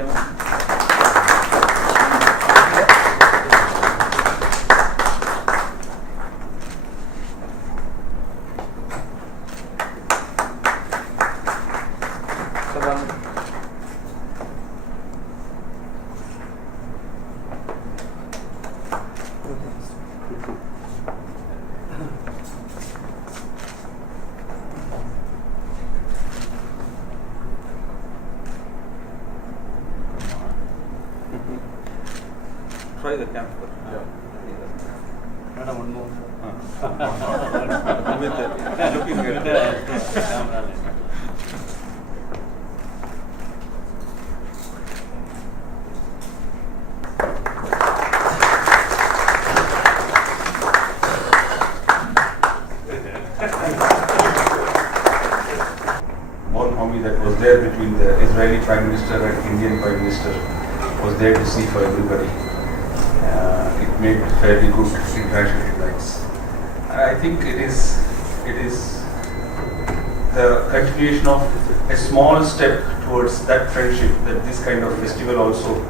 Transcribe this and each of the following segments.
Okay, ma'am. Try the camera. Yeah. Madam, one more. Looking at the camera. One homie that was there between the Israeli Prime Minister and Indian Prime Minister was there to see for everybody. It made fairly good international headlines. I think it is the continuation of a small step towards that friendship, that this kind of festival also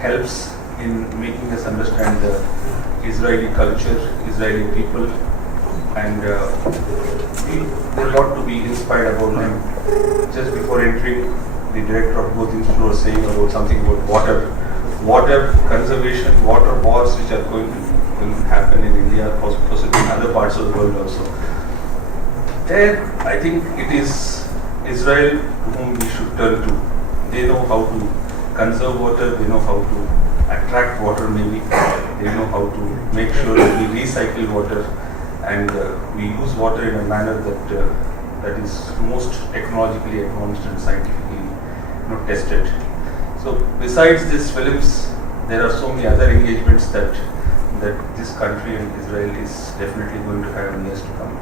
helps in making us understand the Israeli culture, Israeli people, and there's a lot to be inspired about them. Just before entering, the director of both institutes was saying about something about water conservation, water wars which are going to happen in India, possibly in other parts of the world also. There, I think it is Israel whom we should turn to. They know how to conserve water, they know how to attract water maybe, they know how to make sure that we recycle water and we use water in a manner that is most technologically advanced and scientifically tested. So besides these films, there are so many other engagements that this country and Israel is definitely going to have in years to come.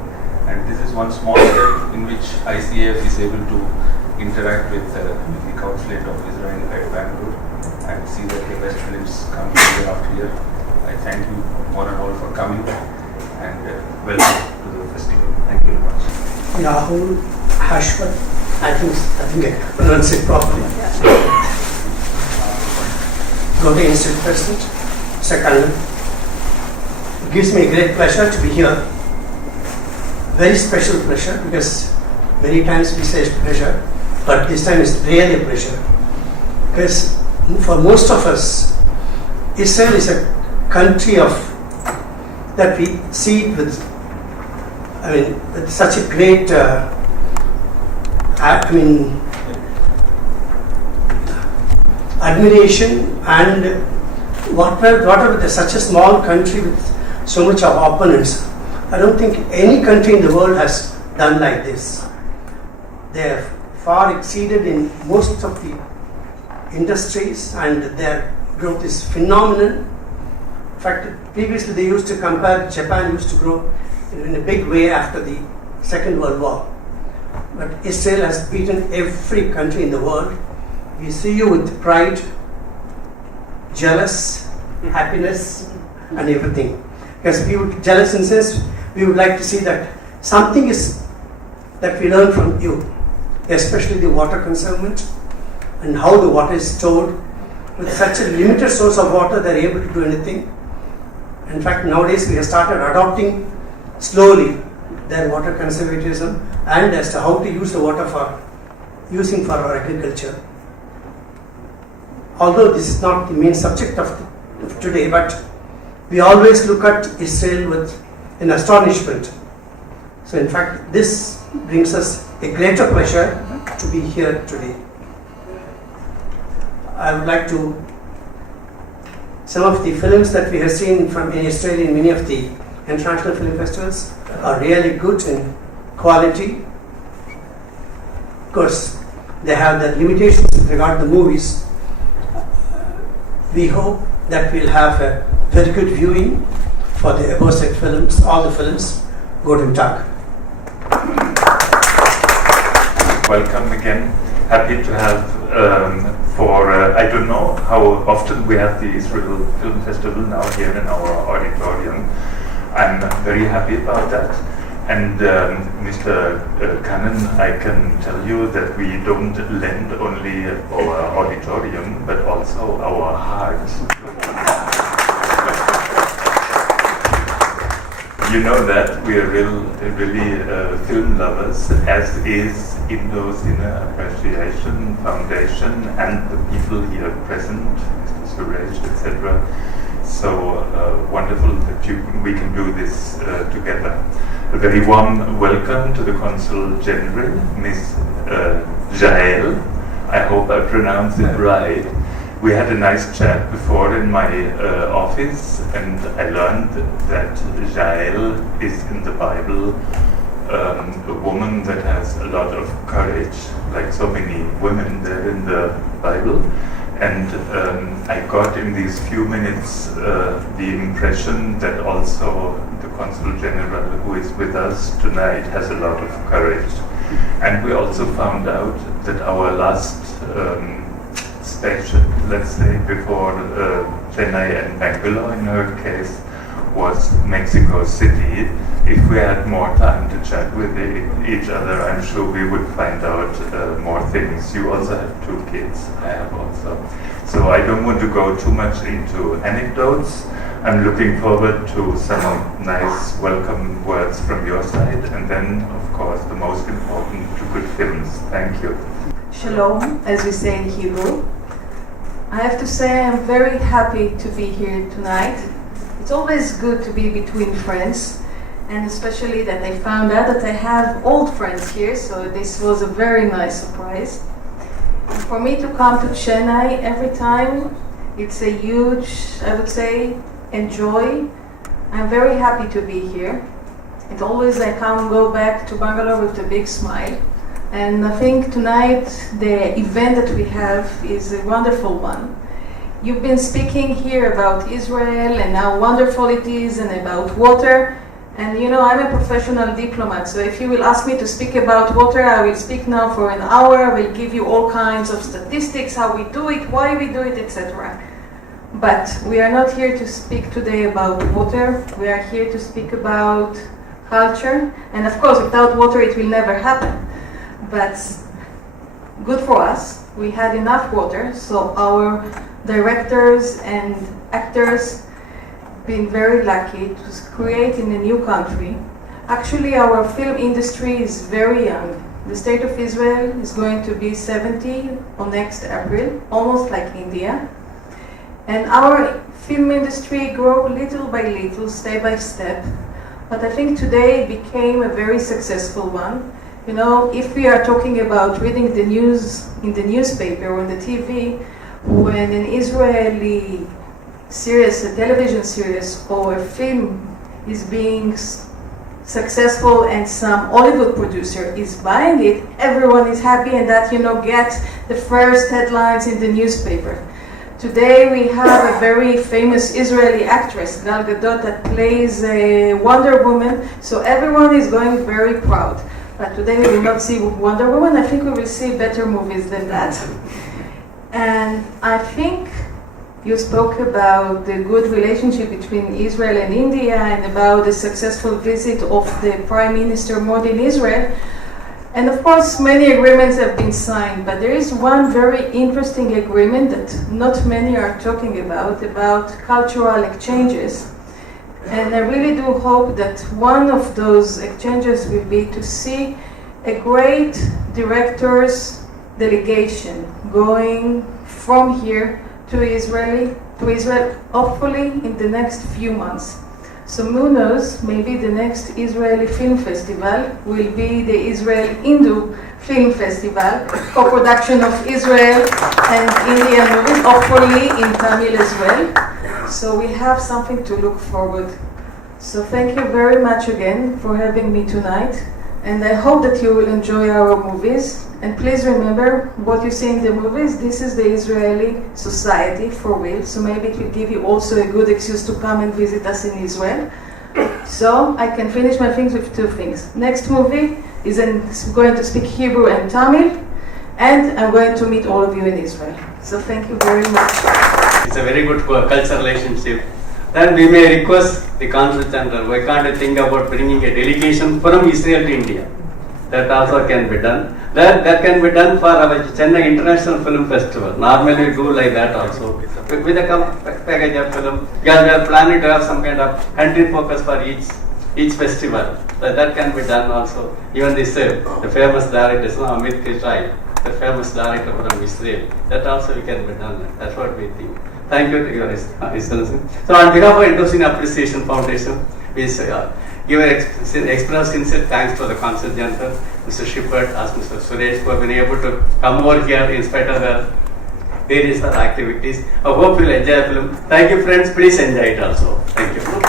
And this is one small step in which ICAF is able to interact with the consulate of Israel at Bangalore and see that the best films come year after year. I thank you one and all for coming and welcome to the festival. Thank you very much. Rahul Hashwat, I think I pronounced it properly. Gaudiya Institute President, Second. It gives me a great pleasure to be here. Very special pleasure, because many times we say pleasure, but this time it's really a pleasure. Because for most of us, Israel is a country that we see with such a great, admiration, and whatever with such a small country with so much of opponents, I don't think any country in the world has done like this. They have far exceeded in most of the industries, and their growth is phenomenal. In fact, previously they used to compare, Japan used to grow in a big way after the Second World War. But Israel has beaten every country in the world. We see you with pride, jealous, happiness, and everything. Because we would jealous in sense, we would like to see that something is that we learn from you, especially the water conservation and how the water is stored. With such a limited source of water, they are able to do anything. In fact, nowadays we have started adopting slowly their water conservatism and as to how to use the water for our agriculture. Although this is not the main subject of today, but we always look at Israel with an astonishment. So in fact, this brings us a greater pleasure to be here today. I would like to, some of the films that we have seen from in Israel in many of the international film festivals are really good in quality. Of course, they have their limitations with regard to the movies. We hope that we'll have a very good viewing for the above said films, all the films. Guten Tag. Welcome again. Happy to have I don't know how often we have the Israel Film Festival now here in our auditorium. I'm very happy about that. And Mr. Cannon, I can tell you that we don't lend only our auditorium, but also our hearts. You know that we are really film lovers, as is Indo-Cine Appreciation Foundation and the people here present, Mr. Suresh, etc. So wonderful that we can do this together. A very warm welcome to the Consul General, Miss Jael. I hope I pronounced it right. We had a nice chat before in my office, and I learned that Jael is in the Bible a woman that has a lot of courage, like so many women there in the Bible. And I got in these few minutes the impression that also the Consul General who is with us tonight has a lot of courage. And we also found out that our last station, let's say, before Chennai and Bangalore in her case, was Mexico City. If we had more time to chat with each other, I'm sure we would find out more things. You also have 2 kids, I have also. So I don't want to go too much into anecdotes. I'm looking forward to some nice welcome words from your side, and then, of course, the most important, to good films. Thank you. Shalom, as we say in Hebrew. I have to say I'm very happy to be here tonight. It's always good to be between friends, and especially that I found out that I have old friends here, so this was a very nice surprise. And for me to come to Chennai every time, it's a huge, I would say, enjoy. I'm very happy to be here. It always I go back to Bangalore with a big smile. And I think tonight the event that we have is a wonderful one. You've been speaking here about Israel and how wonderful it is, and about water. And you know, I'm a professional diplomat, so if you will ask me to speak about water, I will speak now for an hour. I will give you all kinds of statistics, how we do it, why we do it, etc. But we are not here to speak today about water. We are here to speak about culture. And of course, without water, it will never happen. But good for us, we had enough water, so our directors and actors been very lucky to create in a new country. Actually, our film industry is very young. The state of Israel is going to be 70 on next April, almost like India. And our film industry grew little by little, step by step. But I think today it became a very successful one. You know, if we are talking about reading the news in the newspaper or on the TV, when an Israeli series, a television series or a film is being successful and some Hollywood producer is buying it, everyone is happy, and that, you know, gets the first headlines in the newspaper. Today we have a very famous Israeli actress, Gal Gadot, that plays a Wonder Woman, so everyone is going very proud. But today we will not see Wonder Woman. I think we will see better movies than that. And I think you spoke about the good relationship between Israel and India, and about the successful visit of the Prime Minister Modi in Israel. And of course, many agreements have been signed, but there is one very interesting agreement that not many are talking about cultural exchanges. And I really do hope that one of those exchanges will be to see a great director's delegation going from here to Israel, hopefully in the next few months. So who knows, maybe the next Israeli Film Festival will be the Israel-Hindu Film Festival, co-production of Israel and Indian movies, hopefully in Tamil as well. So we have something to look forward. So thank you very much again for having me tonight, and I hope that you will enjoy our movies. And please remember what you see in the movies. This is the Israeli society for real, so maybe it will give you also a good excuse to come and visit us in Israel. So I can finish my things with 2 things. Next movie is going to speak Hebrew and Tamil, and I'm going to meet all of you in Israel. So thank you very much. It's a very good cultural relationship. then we may request the Consul General, why can't you think about bringing a delegation from Israel to India? That also can be done. That can be done for our Chennai International Film Festival. Normally we do like that also. With a package of film, because we are planning to have some kind of country focus for each festival. That can be done also. Even this, the famous director, Amit Kishai, the famous director from Israel. That also can be done. That's what we think. Thank you to your Excellency. So on behalf of Indonesian Appreciation Foundation, we express sincere thanks to the Consul General, Mr. Shippert, as Mr. Suresh, for being able to come over here in spite of the various other activities. I hope you'll enjoy the film. Thank you, friends. Please enjoy it also. Thank you.